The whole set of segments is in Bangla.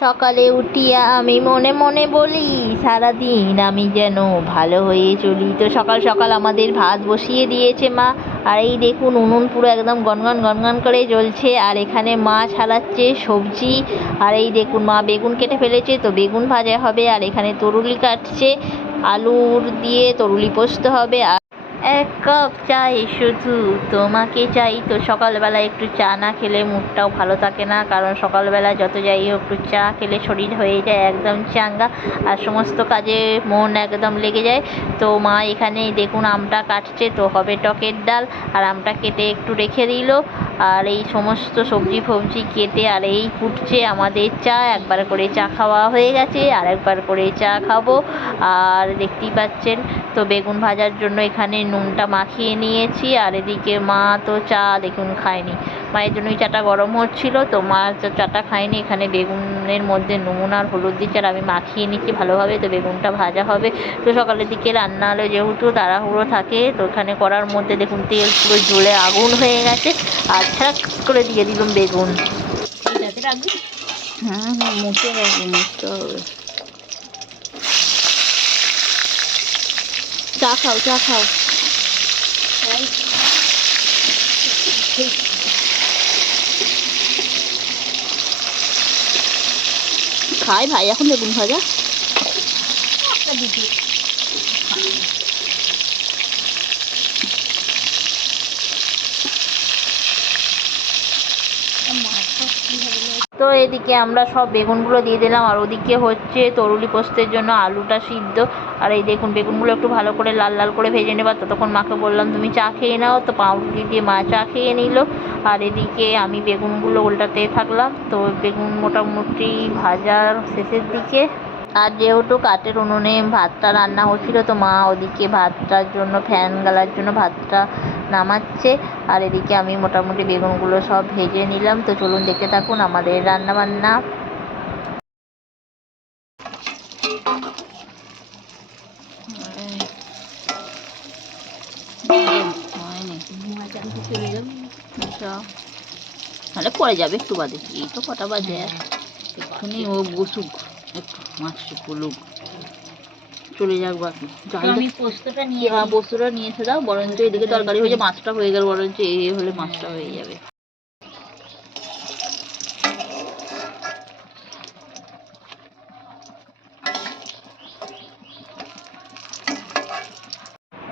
সকালে উঠিয়া আমি মনে মনে বলি, সারাদিন আমি যেন ভালো হয়ে চলি। তো সকাল সকাল আমাদের ভাত বসিয়ে দিয়েছে মা। আর এই দেখুন উনুন পুরো একদম গনগন গনগন করে জ্বলছে। আর এখানে মা ছাড়াচ্ছে সবজি। আর এই দেখুন মা বেগুন কেটে ফেলেছে, তো বেগুন ভাজা হবে। আর এখানে তরুলি কাটছে, আলুর দিয়ে তরুলি পোস্ত হবে। এক কাপ চাই শুধু তোমাকে চাই। তো সকালবেলা একটু চা না খেলে মুডটাও ভালো থাকে না, কারণ সকালবেলা যত যাই হোক একটু চা খেলে শরীর হয়ে যায় একদম চাঙ্গা, আর সমস্ত কাজে মন একদম লেগে যায়। তো মা এখানে দেখুন আমটা কাটছে, তো হবে টকের ডাল। আর আমটা কেটে একটু রেখে দিল, আর এই সমস্ত সবজি ফবজি কেটে আর এই ফুটছে আমাদের চা। একবার করে চা খাওয়া হয়ে গেছে, আর একবার করে চা খাবো। আর দেখতেই পাচ্ছেন তো বেগুন ভাজার জন্য এখানে নুনটা মাখিয়ে নিয়েছি। আর এদিকে মা তো চা দেখুন খায়নি, মায়ের জন্যই চাটা গরম হচ্ছিল, তো মা চাটা খায়নি। এখানে বেগুনের মধ্যে নুন আর হলুদ দিচ্ছে, আর আমি মাখিয়ে নিচ্ছি ভালোভাবে। তো বেগুনটা ভাজা হবে। তো সকালের দিকে রান্না হলে যেহেতু তাড়াহুড়ো থাকে, তো এখানে করার মধ্যে দেখুন তেল পুরো জ্বলে আগুন হয়ে গেছে, আর ছ্যাঁক করে দিয়ে দিলাম বেগুন। হ্যাঁ হ্যাঁ, মুছে রাখবো, মুছতে হবে। চা খাও, চা খাও। খাই ভাই এখন বেগুন ভাজা। তো এদিকে আমরা সব বেগুনগুলো দিয়ে দিলাম, আর ওদিকে হচ্ছে তরুলি পোস্তের জন্য আলুটা সিদ্ধ। আর এই দেখুন বেগুনগুলো একটু ভালো করে লাল লাল করে ভেজে নেবার। ততক্ষণ মাকে বললাম তুমি চা খেয়ে নাও, তো পাউরুটি দিয়ে মা চা খেয়ে নিল। আর এদিকে আমি বেগুনগুলো উল্টাতে থাকলাম। তো বেগুন মোটামুটি ভাজার শেষের দিকে। আর যেহেতু কাঠের উনুনে ভাতটা রান্না হচ্ছিল, তো মা ওদিকে ভাতটার জন্য ফ্যান গালার জন্য ভাতটা নামাচ্ছে। আর এদিকে আমি মোটামুটি বেগুনগুলো সব ভেজে নিলাম। তো চলুন দেখতে থাকুন আমাদের রান্না বান্না। তাহলে পরে যাবে একটু বাদে, এই তো কটা বাজে, এক্ষুনি ও বসুক একটু মাছটা কুলুক, চলে যাক বাকি। আমি পোস্তটা নিয়ে, হ্যাঁ পোস্তটা নিয়ে এসে দাও, বরঞ্চ এদিকে তরকারি হয়ে মাছটা হয়ে গেল, বরঞ্চ এ হলে মাছটা হয়ে যাবে।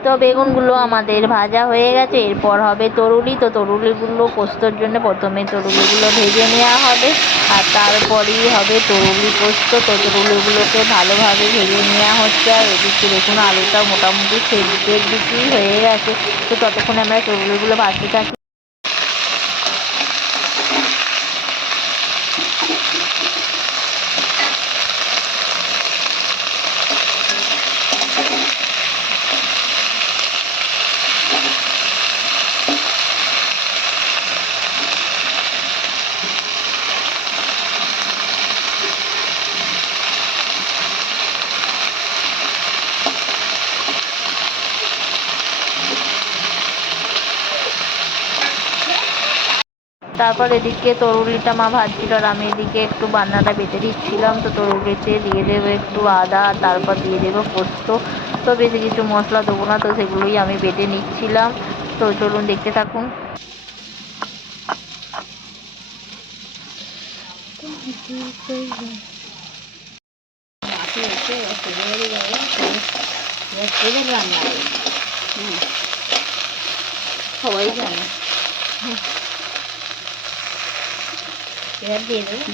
তো বেগুনগুলো আমাদের ভাজা হয়ে গেছে, এরপর হবে তরুলি। তো তরুলিগুলো পোস্তর জন্য প্রথমে তরুলিগুলো ভেজে নেওয়া হবে, আর তারপরেই হবে তরুলি পোস্ত। তো তরুলিগুলোকে ভালোভাবে ভেজে নেওয়া হচ্ছে। আর এদিকে দেখুন আলুটা মোটামুটি সেদ্ধের দিকেই হয়ে গেছে। তো ততক্ষণে আমরা তরুলিগুলো ভাজতে থাকি। তারপর এদিকে তরুলিটা মা ভাজছিল, আর আমি এদিকে একটু বান্নাটা বেটে দিচ্ছিলাম। তো তরুলিতে দিয়ে দেবো একটু আদা, তারপর দিয়ে দেবো পোস্ত। তো বেশি কিছু মশলা দেবো না, তো সেগুলোই আমি বেটে নিচ্ছিলাম। তো চলুন দেখতে থাকুন। সবাই জানে,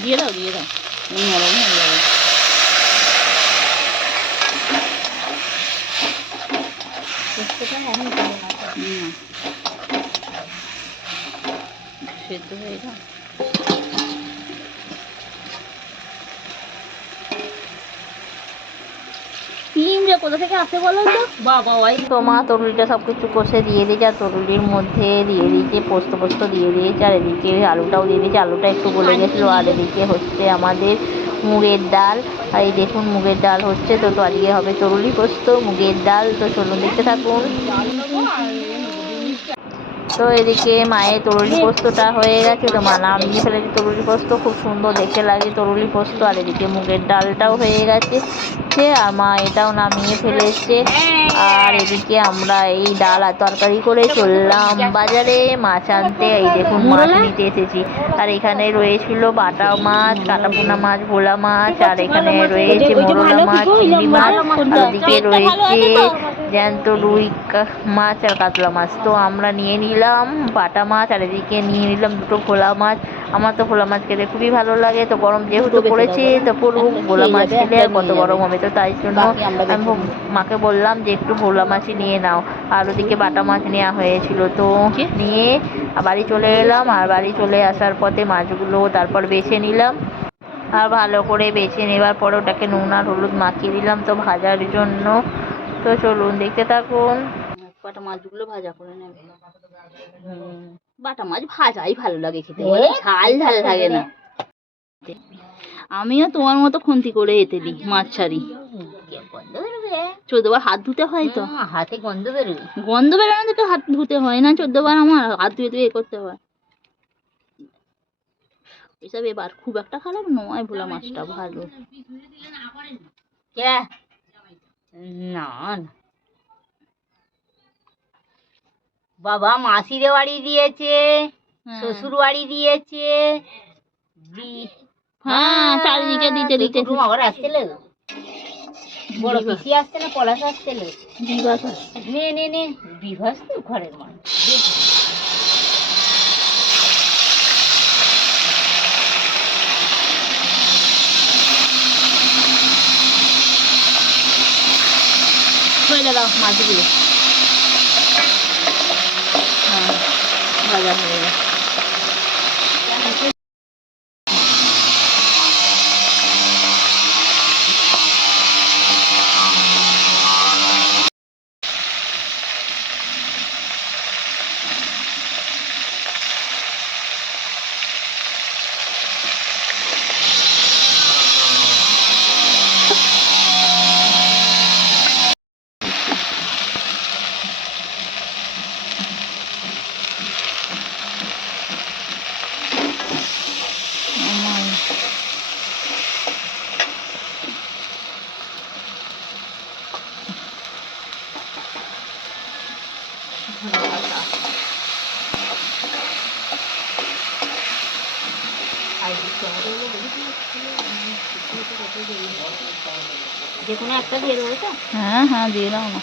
দিয়ে দাও দিয়ে দাও, নরম হয়ে যাবে। সেদ্ধ হয়ে যাও। কোথা থেকে আসে বলো তো বাবা? ওই তো মা তরুলিটা সব কিছু কষে দিয়ে দিয়েছে, আর তরুলির মধ্যে দিয়ে দিয়েছে পোস্ত পোস্ত দিয়ে দিয়েছে। আর এদিকে আলুটাও দিয়ে দিয়েছে, আলুটা একটু গলে গেছিলো। আর এদিকে হচ্ছে আমাদের মুগের ডাল। আর এই দেখুন মুগের ডাল হচ্ছে, তো আজকে হবে তরুলি পোস্ত মুগের ডাল। তো চলুন দেখতে থাকুন। তো তো এদিকে মায়ের তরুলি পোস্তটা হয়ে গেছে, তো মা নামিয়ে ফেলেছে তরুলি পোস্ত, খুব সুন্দর দেখতে লাগে তরুলি পোস্ত। আর এদিকে মুগের ডালটাও হয়ে গেছে, আর মা এটাও নামিয়ে ফেলেছে। আর এদিকে আমরা এই ডাল আর তরকারি করে চললাম বাজারে মাছ আনতে। এই দেখুন মাছ নিতে এসেছি। আর এখানে রয়েছিল বাটা মাছ, কাটাপোনা মাছ, ভোলা মাছ, আর এখানে রয়েছে মোরলা মাছ, চিংড়ি মাছ, আর ওদিকে রয়েছে জ্যান্ত রুই মাছ আর কাতলা মাছ। তো আমরা নিয়ে নিলাম বাটা মাছ, আর এদিকে নিয়ে নিলাম দুটো ভোলা মাছ। আমার তো ভোলা মাছ খেতে খুবই ভালো লাগে, তো গরম যেহেতু পড়েছে তো পড়ুক, ভোলা মাছ খেলে আর কত গরম হবে, তো তাই জন্য আমি মাকে বললাম যে একটু ভোলা মাছই নিয়ে নাও। আর ওদিকে বাটা মাছ নেওয়া হয়েছিল, তো নিয়ে বাড়ি চলে এলাম। আর বাড়ি চলে আসার পথে মাছগুলো তারপর বেছে নিলাম, আর ভালো করে বেছে নেওয়ার পরে ওটাকে নুন আর হলুদ মাখিয়ে দিলাম তো ভাজার জন্য। তো চলুন দেখতে থাকুন। বাটা মাছগুলো ভাজা করে নেবে। বাটা মাছ ভাজাই ভালো লাগে খেতে, ঝাল ঝাল লাগে না। আমিও তোমার মতো খুন্তি করে এতে দিই মাছ ছাড়ি, গন্ধ বেরোবে। 14 বার হাত ধুতে হয়, তো হাতে গন্ধ বেরোবে। গন্ধ বেরোনো থেকে হাত ধুতে হয় না, 14 বার আমার হাত ধুয়ে ধুয়ে করতে হয়। এসব এবার খুব একটা খারাপ নয়, ভোলা মাছটা ভালো। না বাবা মাসির বাড়ি দিয়েছে, শ্বশুর বাড়ি দিয়েছে, হ্যাঁ চারিদিকে দিতে দিতে আবার আসছিল। বড় পিসি আসছে না পলাশ আসছিল, বিভাস নে নে নে বিভাস তো ঘরের মানুষ। দাও মাছগুলো, হ্যাঁ ভাজা হয়ে গেছে। যে কোনো একটা দিয়ে দেবো তো? হ্যাঁ হ্যাঁ দিয়ে দাও না।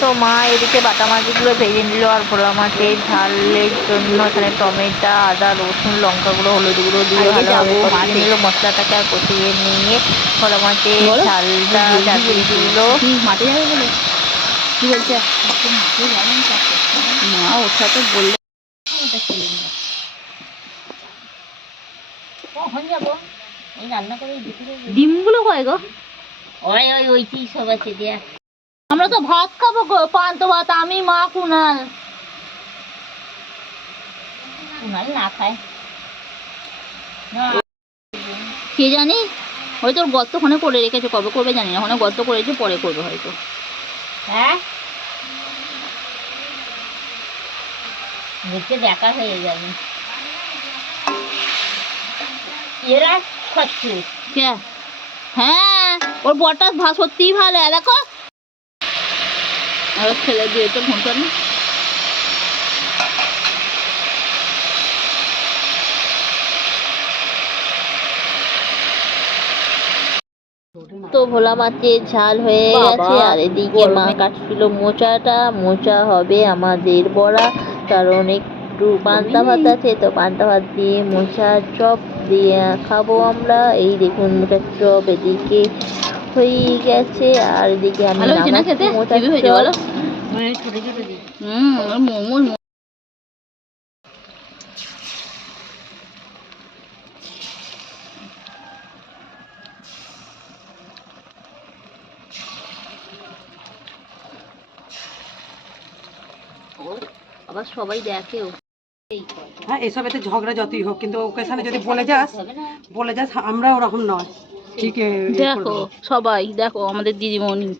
তো মা এদিকে বাটা মাছগুলো ভেজে নিল, আর ভোলা মাছের ঝালের জন্য এখানে টমেটো, আদা, রসুন, লঙ্কা গুঁড়ো, হলুদ গুঁড়ো দিয়ে ভালোভাবে কষিয়ে নিল মশলাটাকে। আর কষিয়ে নিয়ে ভোলা মাছের ঝালটা চাপিয়ে দিল। মাঠে যাবে বলে কি বলছে? মা ওটা তো বললো কখন যাবো, ওই রান্না করে ডিমগুলো কয় গো? ওই ওই ওইটি সব আছে দেয়া। আমরা তো ভাত খাবো গো, পান্ত ভাত, আমি মা কুনাল। কুনাল না খায় কে জানি, হয়তো গর্তখানে করে রেখেছে, কবে করবে জানি না, ওখানে গর্ত করেছে পরে করবে হয়তো। হ্যাঁ দেখতে দেখা হয়ে যাবে এরা খাচ্ছে। হ্যাঁ ওর বরটা ভাত সত্যিই ভালো, দেখো আর ছেলে দিয়ে তো ফোন করেন। তো ভোলা মাছের ঝাল হয়ে গেছে, আর এদিকে মা কাটছিল মোচাটা। মোচা হবে আমাদের বড়া, কারণ একটু পান্তা ভাত আছে, তো পান্তা ভাত দিয়ে মোচার চপ দিয়ে খাবো আমরা। এই দেখুন মোচার চপ এদিকে হয়ে গেছে, আর এদিকে আমি নামাচ্ছি মোচার চপ। মোমোর আবার সবাই দেখেও এই হ্যাঁ এসবেতে ঝগড়া যতই হোক, কিন্তু ওকেশনে যদি বলে যাস আমরা ওরকম নয়, ঠিক দেখো সবাই দেখো আমাদের দিদিমণি।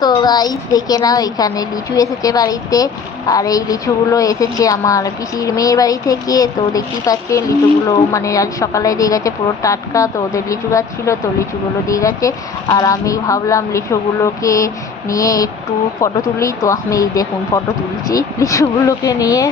তো গাইস দেখে নাও, এখানে লিচু এসেছে বাড়িতে, আর এই লিচুগুলো এসেছে আমার পিসির মেয়ের বাড়ি থেকে। তো দেখতেই পাচ্ছেন লিচুগুলো মানে আজ সকালে দিয়ে গেছে, পুরো টাটকা। তো ওদের লিচু গাছ ছিল, তো লিচুগুলো দিয়ে গেছে। আর আমি ভাবলাম লিচুগুলোকে নিয়ে একটু ফটো তুলি, তো আমি এই দেখুন ফটো তুলছি লিচুগুলোকে নিয়ে।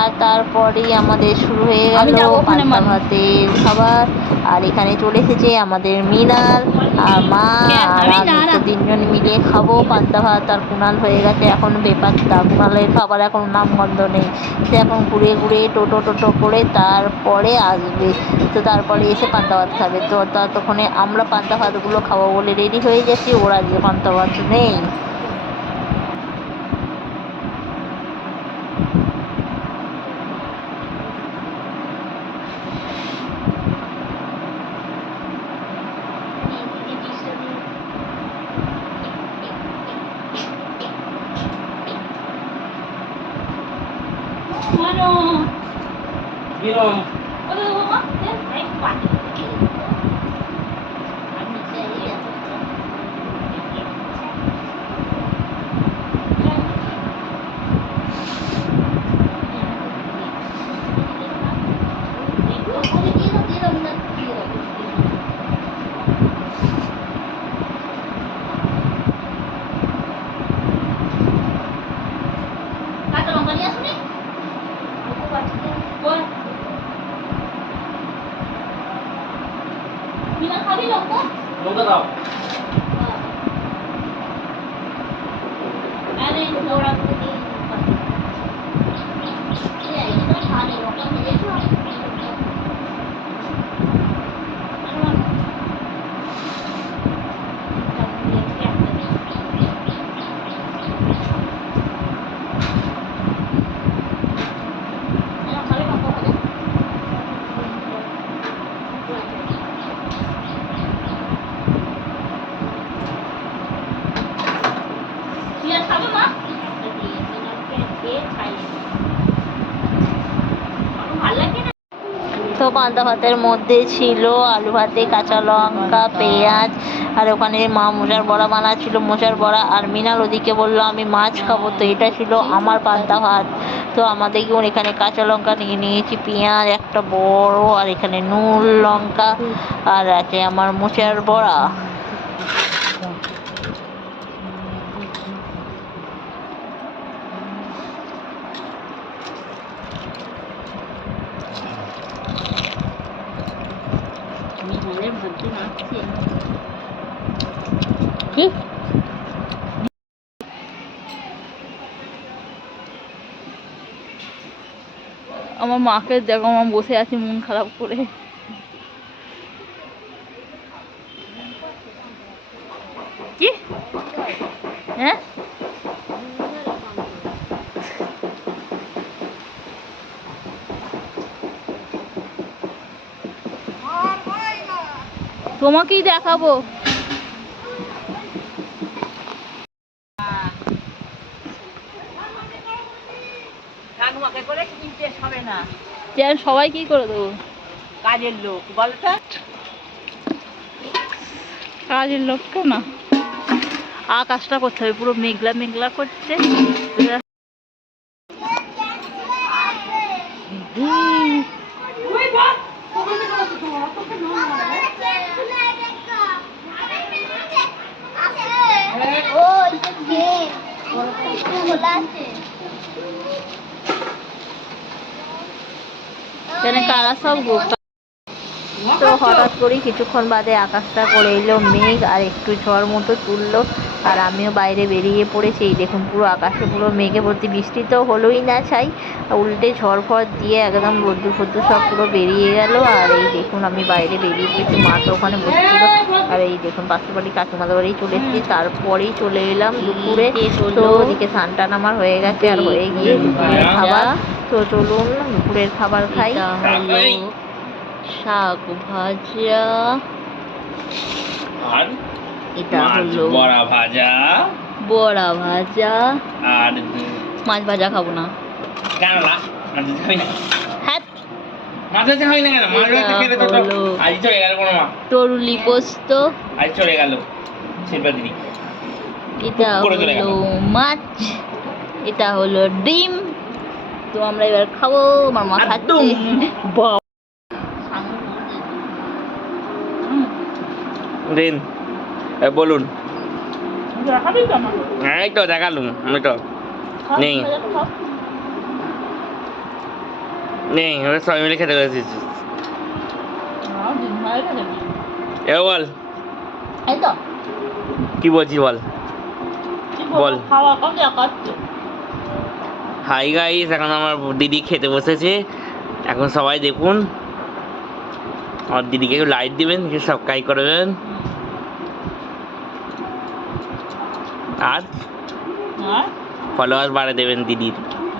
আর তারপরেই আমাদের শুরু হয়ে আমি গেল যাবো ওখানে পান্তা মানে। ভাতের খাবার। আর এখানে চলে এসেছে আমাদের মিনাল আর মা আর আমি আমি, না তো না তিনজন মিলে খাবো পান্তা ভাত। আর কুণাল হয়ে গেছে এখন বেপাত্তা, কুণালের খাবার এখন নামগন্ধ নেই, সে এখন ঘুরে ঘুরে টোটো করে তারপরে আসবে। তো তারপরে এসে পান্তা ভাত খাবে। তো ততক্ষণে আমরা পান্তা ভাতগুলো খাবো বলে রেডি হয়ে গেছি, ওরা যে পান্তা ভাত নেই। কাঁচা লঙ্কা নিয়ে আসুনি? মিনাল খাবি লঙ্কা? লঙ্কা দাও। আরে ওরা করে দিয়ে খালি লঙ্কা ভেজেছো? খাবে মা? ভালো লাগে না। তো পান্তা ভাতের মধ্যে ছিল আলু ভাতে, কাঁচা লঙ্কা, পেঁয়াজ, আর ওখানে মা মোচার বড়া বানাচ্ছিল, মোচার বড়া। আর মিনাল ওদিকে বললো আমি মাছ খাবো। তো এটা ছিল আমার পান্তা ভাত। তো আমাদের এখানে কাঁচা লঙ্কা নিয়ে নিয়েছি, পেঁয়াজ একটা বড়, আর এখানে নুন লঙ্কা, আর আছে আমার মোচার বড়া। মিনালের ভাগ্যে নাচছে। কি আমার মাকে দেখো, আমার বসে আছে মন খারাপ করে। কি হ্যাঁ তোমাকেই দেখাবো। ঠাকুমাকে করে কিনতে হবে না, সবাই কি করে দেবো? কাজের লোক বলটা। কাজের লোককে না, আকাশটা করতে হবে, পুরো মেঘলা মেঘলা করছে। এখানে কারা সব গোপা। তো হঠাৎ করেই কিছুক্ষণ বাদে আকাশটা করে এলো মেঘ, আর একটু ঝড় মতো তুললো। আর আমিও বাইরে বেরিয়ে পড়েছি। এই দেখুন পুরো আকাশে পুরো মেঘে ভর্তি, বৃষ্টি তো হলোই না ছাই, উল্টে ঝড় ফড় দিয়ে একদম রোদ্দুর ফদ্দুর সব পুরো বেরিয়ে গেল। আর এই দেখুন আমি বাইরে বেরিয়ে পড়েছি, মা তো ওখানে বসছিল। আর এই দেখুন পাশের বাড়ি কাকিমাদের বাড়ি চলে এসেছি, তারপরেই চলে এলাম দুপুরে। তো ওদিকে স্নান টান আমার হয়ে গেছে, আর হয়ে গিয়ে দুপুরের খাবার। তো চলুন দুপুরের খাবার খাই। শাক ভাজা, আর এটা মাছ হলো বড়া ভাজা, বড়া ভাজা, আর মাছ ভাজা খাবো না। কেন না মাছ ভাজা খাবি না? হ্যাঁ, মাছ ভাজা খাবি না কেন? মাছ ভাজা খেলে তো এটা হলো আজ চলে গেল কোনো মা, তরুলি পোস্ত, আজ চলে গেল শিল্পা দিদি। এটা করে চলে গেল। হলো মাছ, এটা হলো ডিম। তো আমরা এবার খাবো। আমার মা খাচ্ছে। একদম। বাবা, দিন বলুন। দেখাবি তো আমাকে? এই তো দেখালুম, আমি তো নেই নেই, আমরা সবাই মিলে খেতে গেছি। এ বল, এই তো কি বলছি বল। বল। খাওয়া কত খাচ্ছে? হাই গাইস, এখন আমার দিদি খেতে বসেছে। এখন সবাই দেখুন, আমার দিদিকে একটু লাইট দিবেন, একটু সাবস্ক্রাইব করবেন। আর আর ফলোয়ার বাড়িয়ে দেবেন দিদির।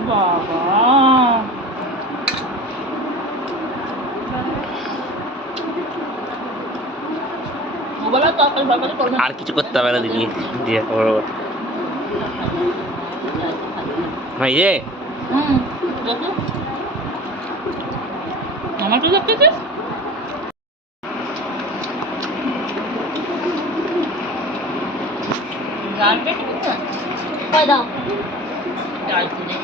বাবা, ওবেলা তরকারি ফরকারি করবে না? আর কিছু করতে হবে না দিদি দিয়ে করো। ভাই যে হুম, দেখো। আমার কি দেখতেছিস? গানটা কি বুঝছো? কই দাও? ডাল তুলে।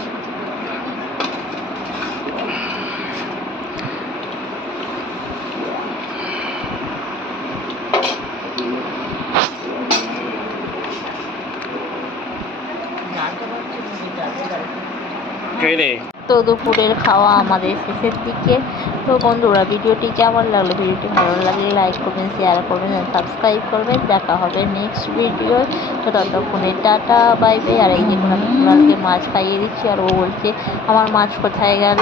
কে রে? তো দুপুরের খাওয়া আমাদের শেষের দিকে। তো বন্ধুরা, ভিডিওটি কেমন লাগলো? ভিডিওটি ভালো লাগলে লাইক করবেন, শেয়ার করবেন, সাবস্ক্রাইব করবেন। দেখা হবে নেক্সট ভিডিও। তো ততক্ষণে টাটা, বাই বাই। আর এই দেখুন, আমি কুণালকে মাছ খাইয়ে দিচ্ছি, আর ও বলছে আমার মাছ কোথায় গেল।